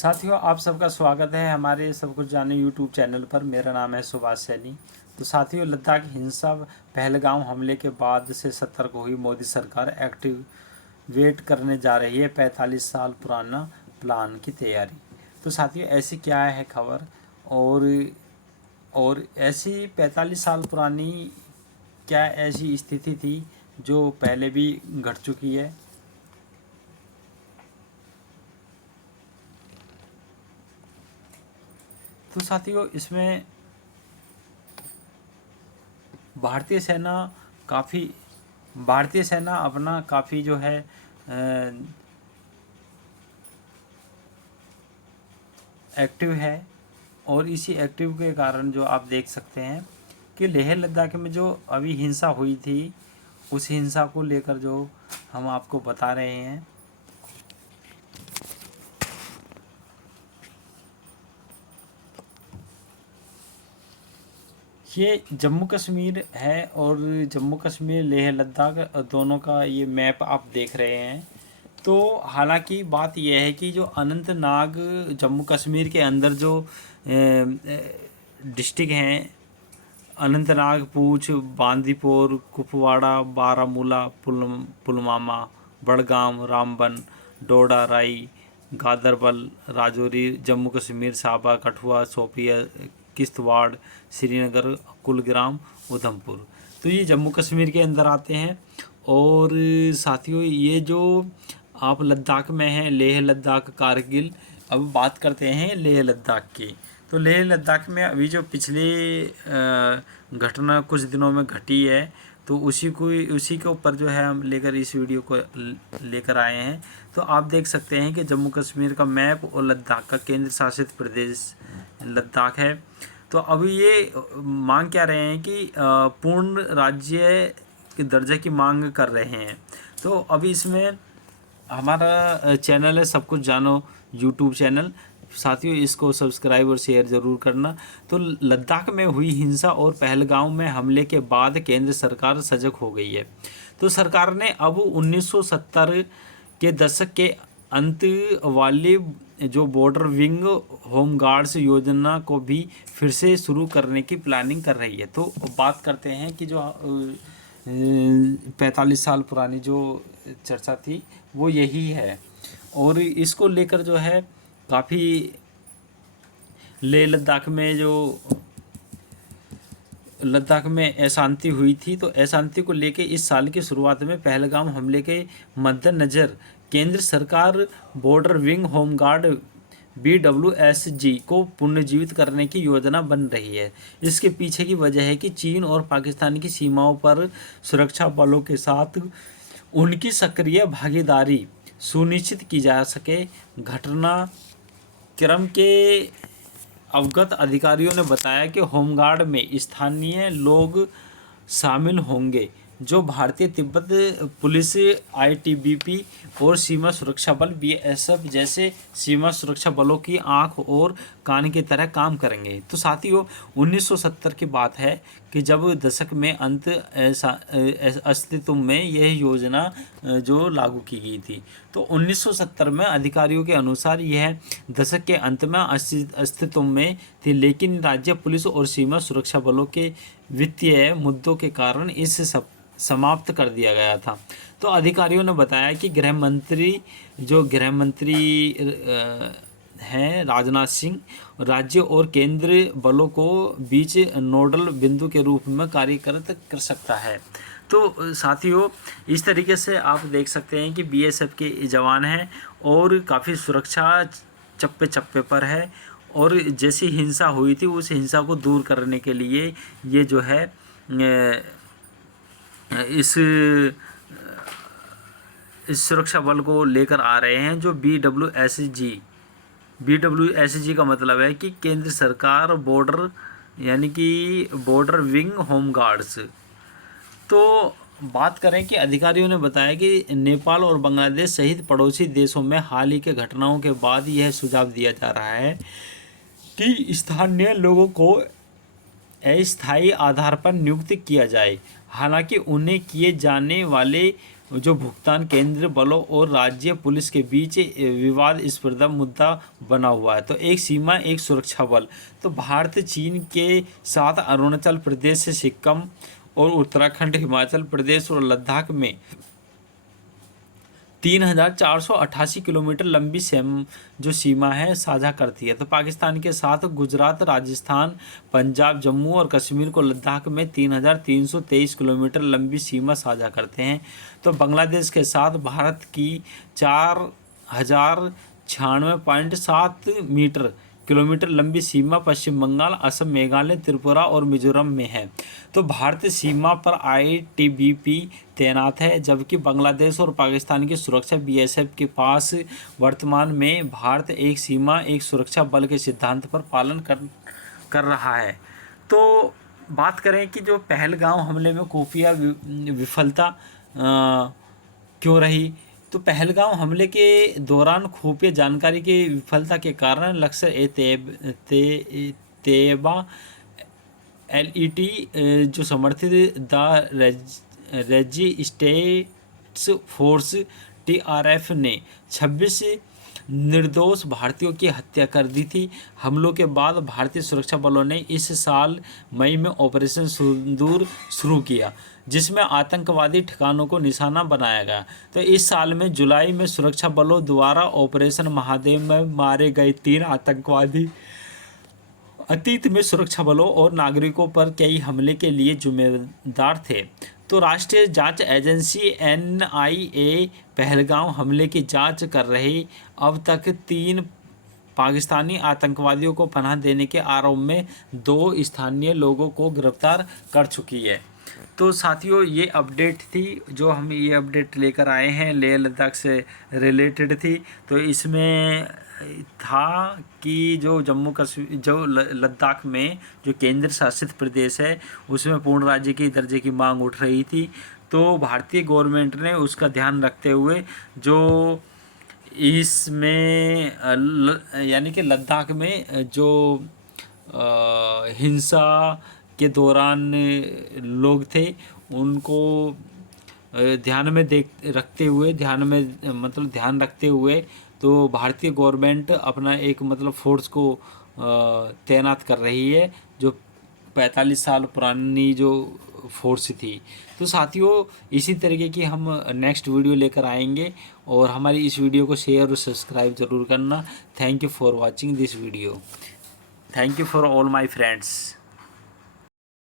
साथियों, आप सबका स्वागत है हमारे सब कुछ जाने यूट्यूब चैनल पर। मेरा नाम है सुभाष सैनी। तो साथियों, लद्दाख हिंसा पहलगाम हमले के बाद से सतर्क हुई मोदी सरकार एक्टिवेट करने जा रही है 45 साल पुराना प्लान की तैयारी। तो साथियों, ऐसी क्या है खबर और ऐसी 45 साल पुरानी क्या ऐसी स्थिति थी जो पहले भी घट चुकी है। तो साथियों, इसमें भारतीय सेना अपना काफ़ी जो है एक्टिव है। और इसी एक्टिव के कारण जो आप देख सकते हैं कि लेह लद्दाख में जो अभी हिंसा हुई थी, उस हिंसा को लेकर जो हम आपको बता रहे हैं। ये जम्मू कश्मीर है और जम्मू कश्मीर लेह लद्दाख दोनों का ये मैप आप देख रहे हैं। तो हालांकि बात यह है कि जो अनंतनाग जम्मू कश्मीर के अंदर जो डिस्ट्रिक्ट हैं, अनंतनाग, पूंछ, बांदीपोर, कुपवाड़ा, बारामूला, पुलवामा, बड़गाम, रामबन, डोडा, राई, गादरबल, राजौरी, जम्मू कश्मीर, साबा, कठुआ, शोपिया, किश्तवाड़, श्रीनगर, कुलग्राम, उधमपुर। तो ये जम्मू कश्मीर के अंदर आते हैं। और साथियों, ये जो आप लद्दाख में हैं, लेह लद्दाख, कारगिल। अब बात करते हैं लेह लद्दाख की। तो लेह लद्दाख में अभी जो पिछले घटना कुछ दिनों में घटी है, तो उसी के ऊपर जो है हम लेकर इस वीडियो को लेकर आए हैं। तो आप देख सकते हैं कि जम्मू कश्मीर का मैप और लद्दाख का केंद्र शासित प्रदेश लद्दाख है। तो अभी ये मांग क्या रहे हैं कि पूर्ण राज्य के दर्जे की मांग कर रहे हैं। तो अभी इसमें हमारा चैनल है सब कुछ जानो यूट्यूब चैनल। साथियों, इसको सब्सक्राइब और शेयर ज़रूर करना। तो लद्दाख में हुई हिंसा और पहलगाम में हमले के बाद केंद्र सरकार सजग हो गई है। तो सरकार ने अब 1970 के दशक के अंत वाली जो बॉर्डर विंग होमगार्ड्स योजना को भी फिर से शुरू करने की प्लानिंग कर रही है। तो बात करते हैं कि जो 45 साल पुरानी जो चर्चा थी वो यही है। और इसको लेकर जो है काफ़ी लेह लद्दाख में अशांति हुई थी। तो अशांति को लेकर इस साल की शुरुआत में पहलगाम हमले के मद्देनज़र केंद्र सरकार बॉर्डर विंग होमगार्ड BWSG को पुनर्जीवित करने की योजना बन रही है। इसके पीछे की वजह है कि चीन और पाकिस्तान की सीमाओं पर सुरक्षा बलों के साथ उनकी सक्रिय भागीदारी सुनिश्चित की जा सके। घटनाक्रम के अवगत अधिकारियों ने बताया कि होमगार्ड में स्थानीय लोग शामिल होंगे जो भारतीय तिब्बत पुलिस, ITBP और सीमा सुरक्षा बल BSF जैसे सीमा सुरक्षा बलों की आंख और कान की तरह काम करेंगे। तो साथियों, 1970 की बात है कि जब दशक में अंत अस्तित्व में यह योजना जो लागू की गई थी। तो 1970 में अधिकारियों के अनुसार यह दशक के अंत में अस्तित्व में थी, लेकिन राज्य पुलिस और सीमा सुरक्षा बलों के वित्तीय मुद्दों के कारण इस समाप्त कर दिया गया था। तो अधिकारियों ने बताया कि गृह मंत्री हैं राजनाथ सिंह राज्य और केंद्रीय बलों को बीच नोडल बिंदु के रूप में कार्य कर सकता है। तो साथियों, इस तरीके से आप देख सकते हैं कि BSF के जवान हैं और काफ़ी सुरक्षा चप्पे चप्पे पर है। और जैसी हिंसा हुई थी उस हिंसा को दूर करने के लिए ये जो है इस सुरक्षा बल को लेकर आ रहे हैं जो BWSG का मतलब है कि केंद्र सरकार बॉर्डर, यानी कि बॉर्डर विंग होमगार्ड्स। तो बात करें कि अधिकारियों ने बताया कि नेपाल और बांग्लादेश सहित पड़ोसी देशों में हाल ही के घटनाओं के बाद यह सुझाव दिया जा रहा है कि स्थानीय लोगों को अस्थायी आधार पर नियुक्त किया जाए। हालांकि उन्हें किए जाने वाले जो भुगतान केंद्रीय बलों और राज्य पुलिस के बीच विवादास्पद मुद्दा बना हुआ है। तो एक सीमा एक सुरक्षा बल। तो भारत चीन के साथ अरुणाचल प्रदेश, सिक्किम और उत्तराखंड, हिमाचल प्रदेश और लद्दाख में 3,488 किलोमीटर लंबी जो सीमा है साझा करती है। तो पाकिस्तान के साथ गुजरात, राजस्थान, पंजाब, जम्मू और कश्मीर को लद्दाख में 3,323 किलोमीटर लंबी सीमा साझा करते हैं। तो बांग्लादेश के साथ भारत की 4,096.7 किलोमीटर लंबी सीमा पश्चिम बंगाल, असम, मेघालय, त्रिपुरा और मिजोरम में है। तो भारतीय सीमा पर ITBP तैनात है, जबकि बांग्लादेश और पाकिस्तान की सुरक्षा BSF के पास वर्तमान में भारत एक सीमा एक सुरक्षा बल के सिद्धांत पर पालन कर रहा है। तो बात करें कि जो पहलगाम हमले में खुफिया विफलता क्यों रही, तो पहलगाम हमले के दौरान खुफिया जानकारी की विफलता के कारण लश्कर-ए-तैयबा LET जो समर्थित द रेजिस्टेंस फोर्स TRF ने 26 निर्दोष भारतीयों की हत्या कर दी थी। हमलों के बाद भारतीय सुरक्षा बलों ने इस साल मई में ऑपरेशन सिंदूर शुरू किया, जिसमें आतंकवादी ठिकानों को निशाना बनाया गया। तो इस साल में जुलाई में सुरक्षा बलों द्वारा ऑपरेशन महादेव में मारे गए 3 आतंकवादी अतीत में सुरक्षा बलों और नागरिकों पर कई हमले के लिए जिम्मेदार थे। तो राष्ट्रीय जांच एजेंसी NIA पहलगाम हमले की जांच कर रही अब तक 3 पाकिस्तानी आतंकवादियों को पनाह देने के आरोप में 2 स्थानीय लोगों को गिरफ्तार कर चुकी है। तो साथियों, ये अपडेट थी जो हम ये अपडेट लेकर आए हैं, लेह लद्दाख से रिलेटेड थी। तो इसमें था कि जो जम्मू कश्मीर, जो लद्दाख में जो केंद्र शासित प्रदेश है, उसमें पूर्ण राज्य की दर्जे की मांग उठ रही थी। तो भारतीय गवर्नमेंट ने उसका ध्यान रखते हुए जो इसमें यानी कि लद्दाख में जो हिंसा के दौरान लोग थे, उनको ध्यान रखते हुए तो भारतीय गवर्नमेंट अपना एक फोर्स को तैनात कर रही है, जो 45 साल पुरानी जो फोर्स थी। तो साथियों, इसी तरीके की हम नेक्स्ट वीडियो लेकर आएंगे, और हमारी इस वीडियो को शेयर और सब्सक्राइब ज़रूर करना। Thank you for watching this video. Thank you for all my friends.